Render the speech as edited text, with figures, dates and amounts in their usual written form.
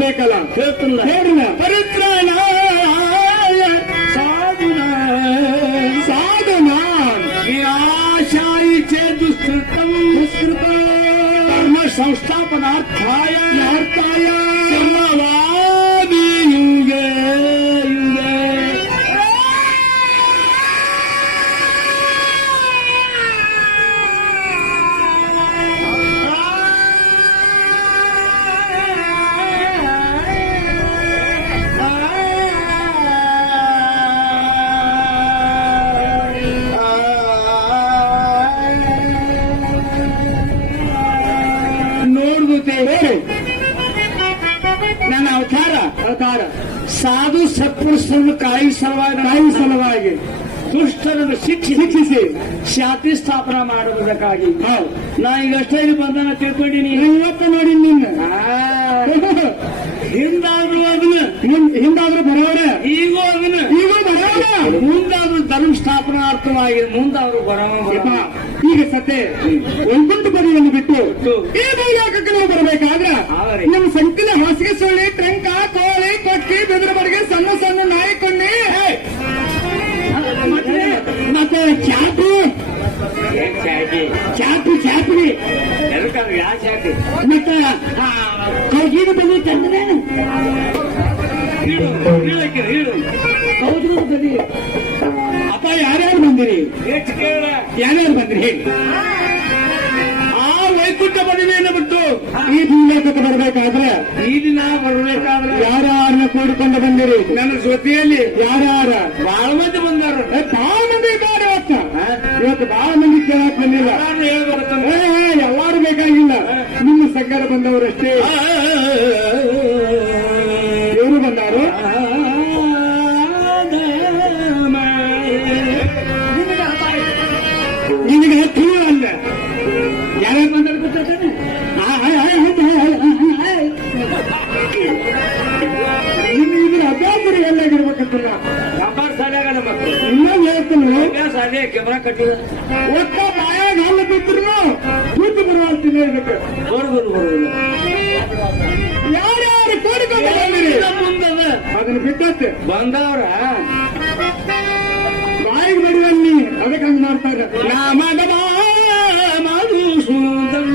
ಹೇಳಬೇಕಲ್ಲ. ಹೇಳ್ತಿಲ್ಲ ಹೇಳಿಲ್ಲ. ಪರಿತ್ರಾಣ ಸಾಧುನ ಸಾಧನ ನಿರಾಶಾಯಿ ಚೇ ದುಷ್ಕೃತಂ ಕರ್ಮ ಸಂಸ್ಥಾಪನಾರ್ಥಾಯ ಅರ್ಥಾಯ ಸಮವಾದಿ ಯುಗೆ ಯುಗೆ ನನ್ನ ಅವತಾರ ಸಾಧು ಸತ್ಪುರುಷರನ್ನು ಕಾಯಿ ಸಲುವಾಗಿ ದುಷ್ಟರನ್ನು ಶಿಕ್ಷಿಸಿ ಶಾಂತಿ ಸ್ಥಾಪನಾ ಮಾಡುವುದಕ್ಕಾಗಿ ನಾ ಈಗ ಅಷ್ಟೇ ಇಲ್ಲಿ ಬಂದನ ತಿಳ್ಕೊಂಡಿನಿ. ಇವತ್ತು ನೋಡಿ ನಿನ್ನ ಹಿಂದಾದ್ರು ಅದನ್ನ ಹಿಂದಾದ್ರೂ ಬರೋರ ಈಗೂ ಅದನ್ನ ಬರೋರ ಮುಂದಾದ್ರೂ ಧರ್ಮ ಸ್ಥಾಪನಾರ್ಥವಾಗಿ ಮುಂದಾದ್ರು ಬರೋಣ. ಈಗ ಸತೆ ವೈಕುಂಠಪುರಿಯನ್ನು ಬಿಟ್ಟು ಈ ಭೂಲೋಕಕ್ಕೆ ನಾವು ಬರಬೇಕಾದ್ರೆ ನಮ್ಮ ಸಂಕಲ ಹಾಸಿಗೆ ಸೊಳ್ಳಿ ಟ್ರಂಕ ಕೋಳಿ ಕೊಕ್ಕಿ ಬೆದರ ಬಡಿಗೆ ಸಣ್ಣ ಸಣ್ಣ ನಾಯಿ ಕೊಂಡಿ ಮತ್ತೆ ಚಾಪಿ ಮತ್ತೆ ಕೌಜಿನ ಬಲಿ ತಂದ್ರೆ ಕೌಜಿನ ಬಲಿ ಅಪ್ಪ ಯಾರ್ಯಾರು ಬಂದಿರಿ? ಯಾರ್ಯಾರು ಬಂದ್ರಿ ಹೇಳಿ. ಆ ವೈಕುಂಠ ಮದುವೆಯನ್ನು ಬಿಟ್ಟು ಈ ಭೂಲೋಕಕ್ಕೆ ಬರಬೇಕಾದ್ರೆ ಯಾರ್ಯಾರನ್ನ ಕೂಡಿಕೊಂಡು ಬಂದಿರಿ? ನನ್ನ ಜೊತೆಯಲ್ಲಿ ಯಾರ್ಯಾರ? ಬಹಳ ಮಂದಿ ಬಂದಾರ. ಬಹಳ ಮಂದಿ ಇದ್ದಾರೆ ಇವತ್ತು ಬಹಳ ಮಂದಿ ಕೇಳಕ್ ಬಂದಿಲ್ಲ. ಎಲ್ಲಾರು ಬೇಕಾಗಿಲ್ಲ, ನಿಮ್ಮ ಸಂಘದ ಬಂದವರಷ್ಟೇ. ಇವರು ಬಂದಾರು. ನಿನಗೆ ಹತ್ತಿರ ಅಲ್ಲ ಯಾರ್ಯಾರು ಬಂದರು ಗೊತ್ತಾನೆ. ನಿನ್ನ ಇದ್ರ ಅಭ್ಯಾಸರು ಎಲ್ಲಾಗಿರ್ಬೇಕಂತಲ್ಲ. ನಂಬರ್ ಸಾಲಾಗಲ್ಲ ಮಕ್ಕಳು ಇನ್ನೊಂದು ಹೇಳ್ತೀನಿ, ಅಭ್ಯಾಸ ಅದೇ ಕೆಮರಾ ಕಟ್ಟಿದ ಒಟ್ಟ ಬಾಯಾಗ ಹಲ್ಲು ಬಿದ್ರು ಕೂತು ಬರುವಂತೀನಿ ಇದಕ್ಕೆ ಬರುದಿಲ್ಲ ಯಾರ್ಯಾರು ಕೂಡಿಕೊಂಡು ಬಂದಿರಿ ಮುಂದದ ಅದನ್ನ ಬಿಟ್ಟತ್ತೆ ಬಂದವ್ರ ಬಾಯಿಗೆ ಬಡಿವಲ್ಲಿ ಅದಕ್ಕೆ ಹಂಗ ಮಾಡ್ತಾರೆ. ನಾಮದ ಮಧುಸೂದನ್